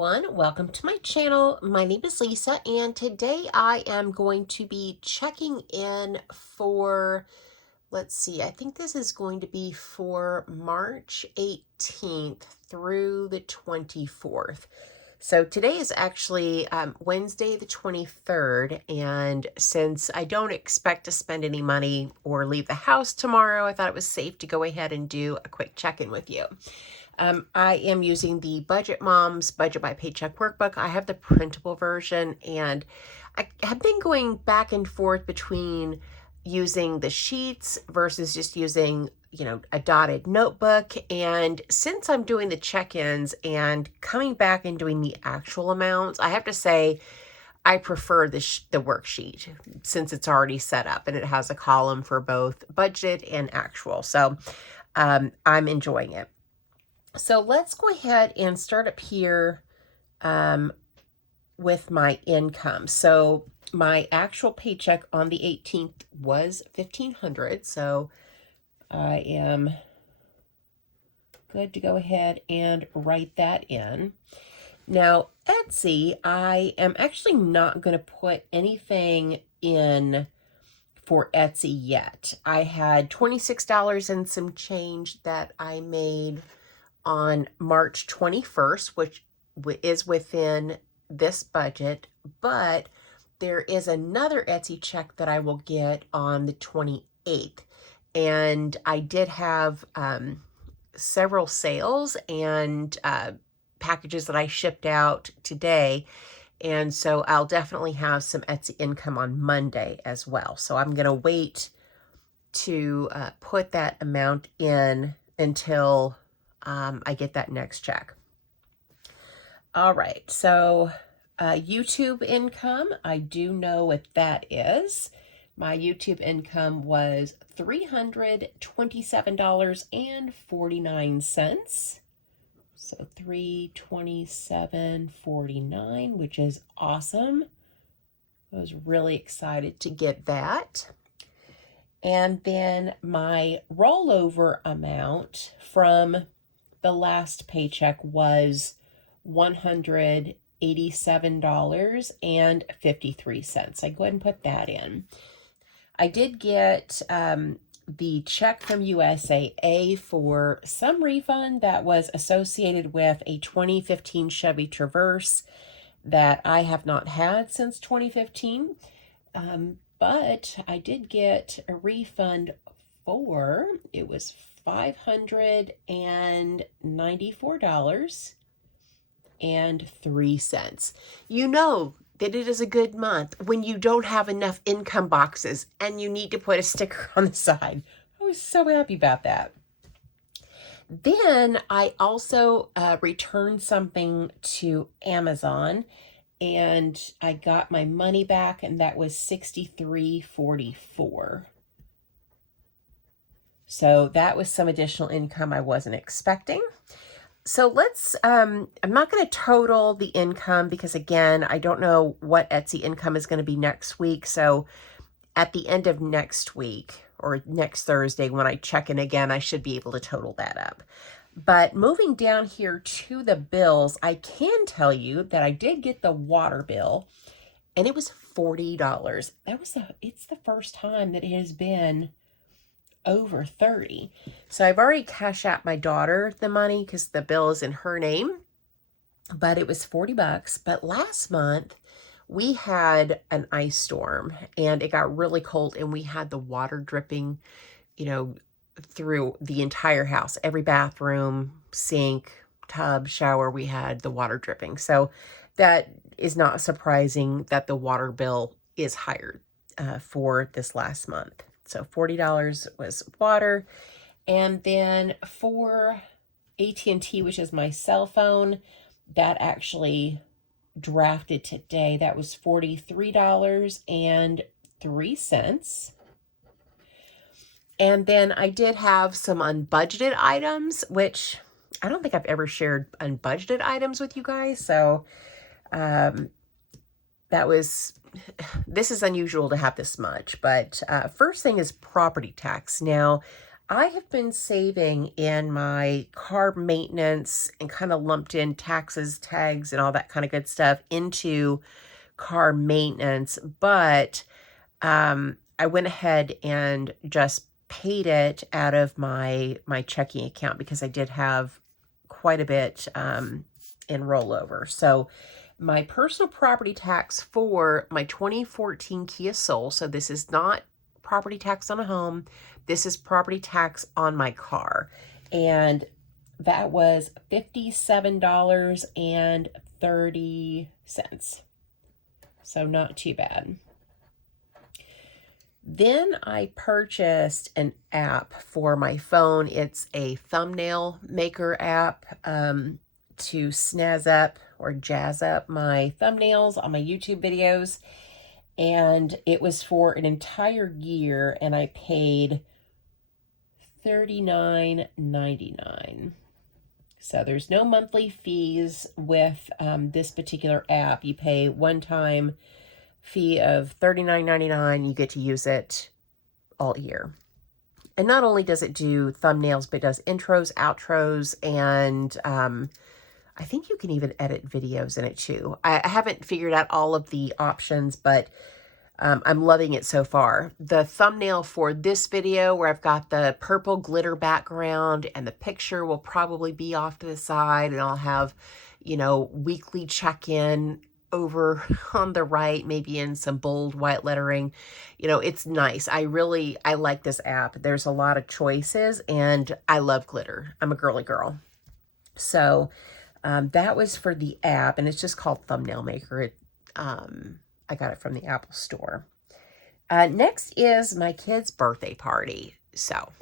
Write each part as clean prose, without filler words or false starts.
everyone, welcome to my channel. My name is Lisa and today I am going to be checking in for, let's see, I think this is going to be for March 18th through the 24th. So today is actually Wednesday the 23rd, and since I don't expect to spend any money or leave the house tomorrow, I thought it was safe to go ahead and do a quick check-in with you. I am using the Budget Moms Budget by Paycheck workbook. I have the printable version, and I have been going back and forth between using the sheets versus just using, a dotted notebook. And since I'm doing the check-ins and coming back and doing the actual amounts, I have to say I prefer the worksheet since it's already set up and it has a column for both budget and actual. So I'm enjoying it. So let's go ahead and start up here with my income. So my actual paycheck on the 18th was $1,500. So I am good to go ahead and write that in. Now, Etsy, I am actually not going to put anything in for Etsy yet. I had $26 and some change that I made on March 21st, which is within this budget, but there is another Etsy check that I will get on the 28th. And I did have several sales and packages that I shipped out today. And so I'll definitely have some Etsy income on Monday as well. So I'm going to wait to put that amount in until I get that next check. All right, so YouTube income, I do know what that is. My YouTube income was $327.49. So $327.49, which is awesome. I was really excited to get that. And then my rollover amount from the last paycheck was $187.53. I go ahead and put that in. I did get the check from USAA for some refund that was associated with a 2015 Chevy Traverse that I have not had since 2015. But I did get a refund for, it was $594.03. You know that it is a good month when you don't have enough income boxes and you need to put a sticker on the side. I was so happy about that. Then I also returned something to Amazon and I got my money back, and that was $63.44. So that was some additional income I wasn't expecting. So let's, I'm not going to total the income because, again, I don't know what Etsy income is going to be next week. So at the end of next week or next Thursday, when I check in again, I should be able to total that up. But moving down here to the bills, I can tell you that I did get the water bill, and it was $40. It's the first time that it has been over 30. So I've already cashed out my daughter the money because the bill is in her name, but it was $40. But last month we had an ice storm and it got really cold, and we had the water dripping, through the entire house. Every bathroom, sink, tub, shower, we had the water dripping. So that is not surprising that the water bill is higher for this last month. So $40 was water. And then for AT&T, which is my cell phone, that actually drafted today. That was $43.03. And then I did have some unbudgeted items, which I don't think I've ever shared unbudgeted items with you guys. So this is unusual to have this much. But first thing is property tax. Now, I have been saving in my car maintenance and kind of lumped in taxes, tags, and all that kind of good stuff into car maintenance, but I went ahead and just paid it out of my checking account because I did have quite a bit in rollover. So my personal property tax for my 2014 Kia Soul, so this is not property tax on a home, this is property tax on my car, and that was $57.30. So not too bad. Then I purchased an app for my phone. It's a thumbnail maker app to snazz up or jazz up my thumbnails on my YouTube videos. And it was for an entire year, and I paid $39.99. So there's no monthly fees with this particular app. You pay one-time fee of $39.99. You get to use it all year. And not only does it do thumbnails, but it does intros, outros, and I think you can even edit videos in it too. I haven't figured out all of the options, but I'm loving it so far. The thumbnail for this video, where I've got the purple glitter background and the picture, will probably be off to the side, and I'll have, you know, weekly check-in over on the right, maybe in some bold white lettering. You know, it's nice. I like this app. There's a lot of choices, and I love glitter. I'm a girly girl. So that was for the app, and it's just called Thumbnail Maker. I got it from the Apple Store. Next is my kid's birthday party. So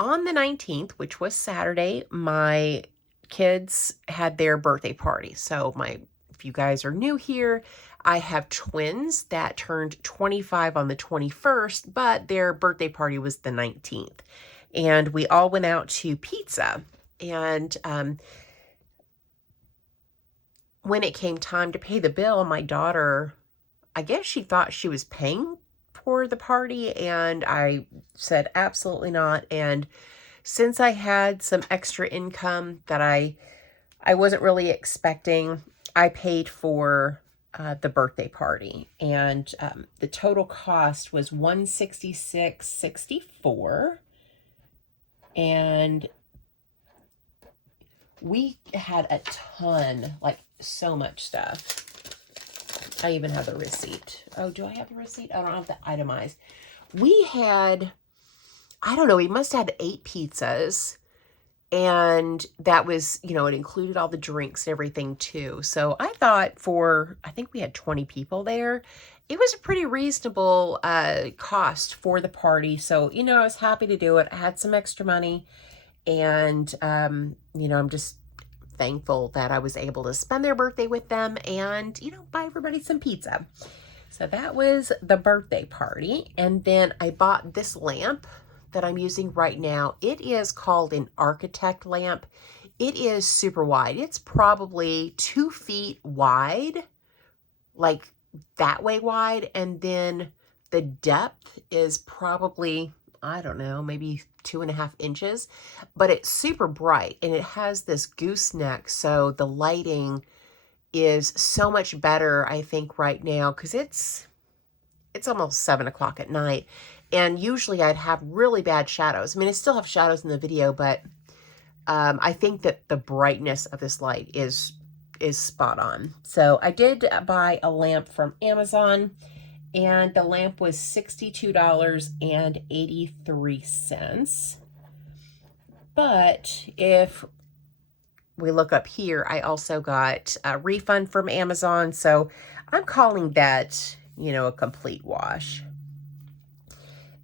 on the 19th, which was Saturday, my kids had their birthday party. So if you guys are new here, I have twins that turned 25 on the 21st, but their birthday party was the 19th. And we all went out to pizza. And when it came time to pay the bill, my daughter, I guess she thought she was paying for the party, and I said absolutely not. And since I had some extra income that I wasn't really expecting, I paid for the birthday party, and the total cost was $166.64, and we had a ton, like so much stuff. I even have the receipt. Oh, do I have the receipt? I don't have that itemized. We had, I don't know, we must have had 8 pizzas. And that was, you know, it included all the drinks and everything too. So I thought I think we had 20 people there. It was a pretty reasonable cost for the party. So, you know, I was happy to do it. I had some extra money. And, you know, I'm just thankful that I was able to spend their birthday with them and, you know, buy everybody some pizza. So that was the birthday party. And then I bought this lamp that I'm using right now. It is called an architect lamp. It is super wide. It's probably 2 feet wide, like that way wide. And then the depth is probably, I don't know, maybe 2.5 inches, but it's super bright, and it has this gooseneck. So the lighting is so much better, I think, right now, because it's almost 7 o'clock at night. And usually I'd have really bad shadows. I mean, I still have shadows in the video, but I think that the brightness of this light is spot on. So I did buy a lamp from Amazon, and the lamp was $62.83. But if we look up here, I also got a refund from Amazon. So I'm calling that, you know, a complete wash.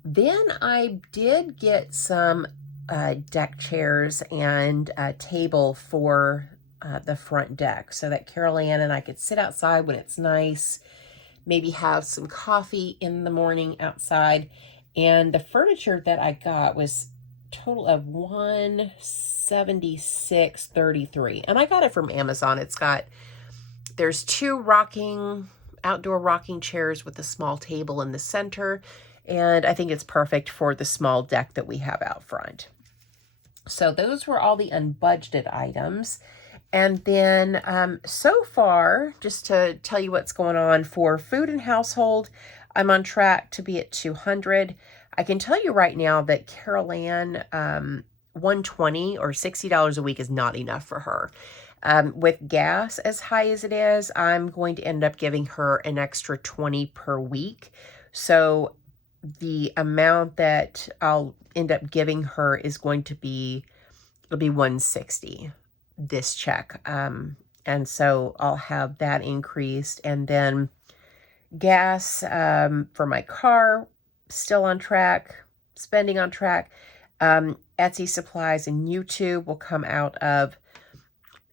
Then I did get some deck chairs and a table for the front deck so that Carol Ann and I could sit outside when it's nice, maybe have some coffee in the morning outside. And the furniture that I got was a total of $176.33. And I got it from Amazon. There's 2 outdoor rocking chairs with a small table in the center. And I think it's perfect for the small deck that we have out front. So those were all the unbudgeted items. And then so far, just to tell you what's going on for food and household, I'm on track to be at 200. I can tell you right now that Carol Ann, 120 or $60 a week is not enough for her. With gas as high as it is, I'm going to end up giving her an extra 20 per week. So the amount that I'll end up giving her is going to be, it'll be 160 this check. And so I'll have that increased. And then gas for my car, still on track, spending on track. Etsy supplies and YouTube will come out of,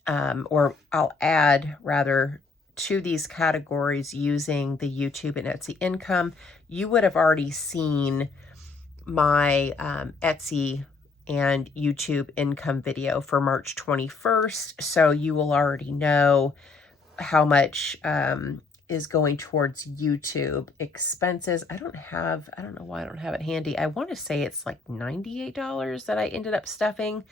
or I'll add rather to these categories using the YouTube and Etsy income. You would have already seen my Etsy and YouTube income video for March 21st. So you will already know how much is going towards YouTube expenses. I don't know why I don't have it handy. I want to say it's like $98 that I ended up stuffing,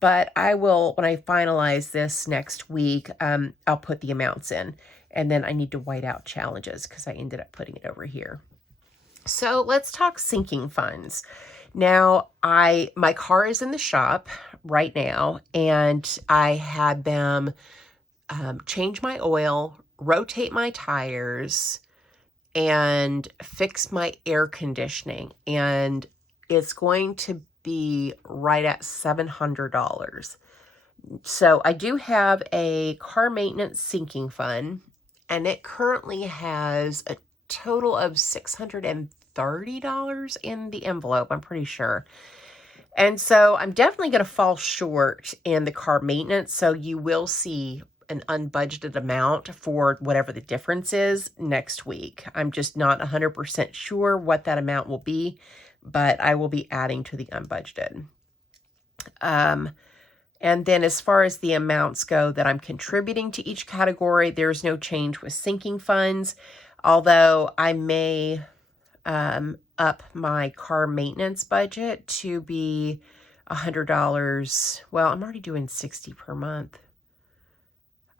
but I will, when I finalize this next week, I'll put the amounts in, and then I need to white out challenges because I ended up putting it over here. So let's talk sinking funds. Now, my car is in the shop right now, and I had them change my oil, rotate my tires, and fix my air conditioning. And it's going to be right at $700. So I do have a car maintenance sinking fund, and it currently has a total of $630 in the envelope, I'm pretty sure. And so I'm definitely going to fall short in the car maintenance. So you will see an unbudgeted amount for whatever the difference is next week. I'm just not 100% sure what that amount will be, but I will be adding to the unbudgeted. And then as far as the amounts go that I'm contributing to each category, there's no change with sinking funds, although I may up my car maintenance budget to be $100. Well, I'm already doing $60 per month.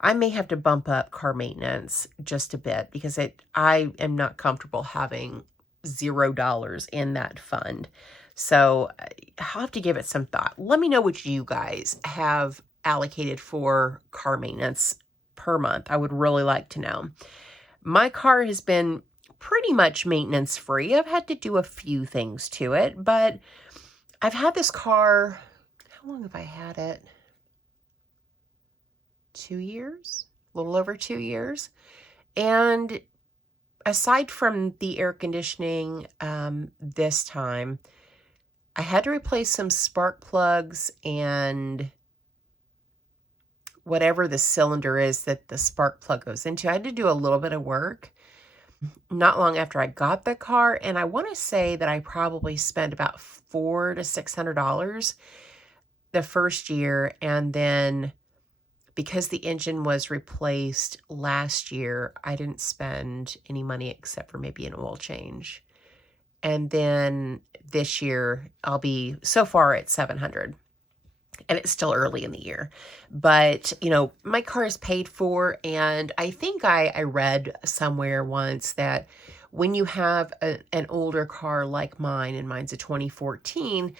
I may have to bump up car maintenance just a bit because I am not comfortable having $0 in that fund. So I'll have to give it some thought. Let me know what you guys have allocated for car maintenance per month. I would really like to know. My car has been pretty much maintenance free. I've had to do a few things to it, but I've had this car, how long have I had it? 2 years, a little over 2 years. And aside from the air conditioning, this time, I had to replace some spark plugs and whatever the cylinder is that the spark plug goes into. I had to do a little bit of work not long after I got the car, and I want to say that I probably spent about $400 to $600 the first year, and then because the engine was replaced last year, I didn't spend any money except for maybe an oil change. And then this year, I'll be so far at $700. And it's still early in the year. But, you know, my car is paid for. And I think I read somewhere once that when you have an older car like mine, and mine's a 2014,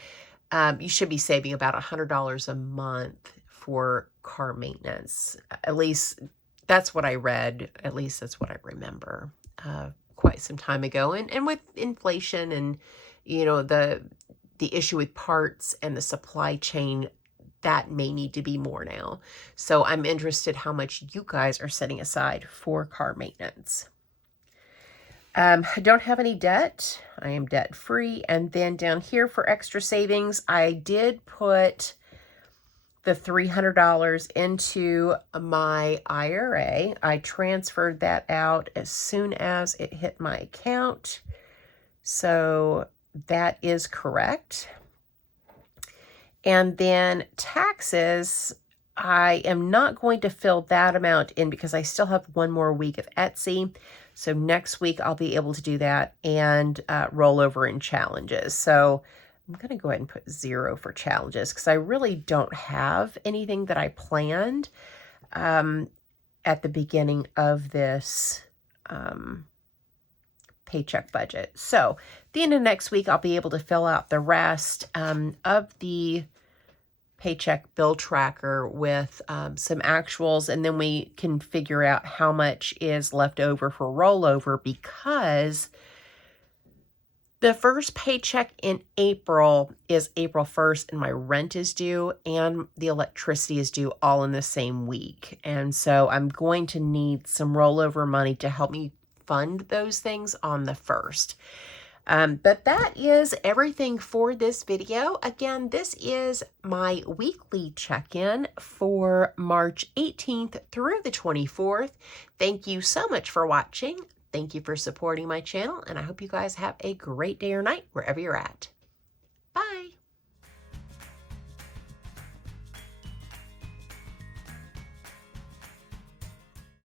you should be saving about $100 a month for car maintenance. At least that's what I read. At least that's what I remember quite some time ago. And with inflation and, you know, the issue with parts and the supply chain, that may need to be more now. So I'm interested how much you guys are setting aside for car maintenance. I don't have any debt. I am debt free. And then down here for extra savings, I did put the $300 into my IRA. I transferred that out as soon as it hit my account. So that is correct. And then taxes, I am not going to fill that amount in because I still have one more week of Etsy. So next week I'll be able to do that, and rollover and challenges. So I'm going to go ahead and put 0 for challenges because I really don't have anything that I planned at the beginning of this paycheck budget. So at the end of next week, I'll be able to fill out the rest of the paycheck bill tracker with some actuals, and then we can figure out how much is left over for rollover, because the first paycheck in April is April 1st, and my rent is due and the electricity is due all in the same week. And so I'm going to need some rollover money to help me fund those things on the 1st. But that is everything for this video. Again, this is my weekly check-in for March 18th through the 24th. Thank you so much for watching. Thank you for supporting my channel, and I hope you guys have a great day or night wherever you're at.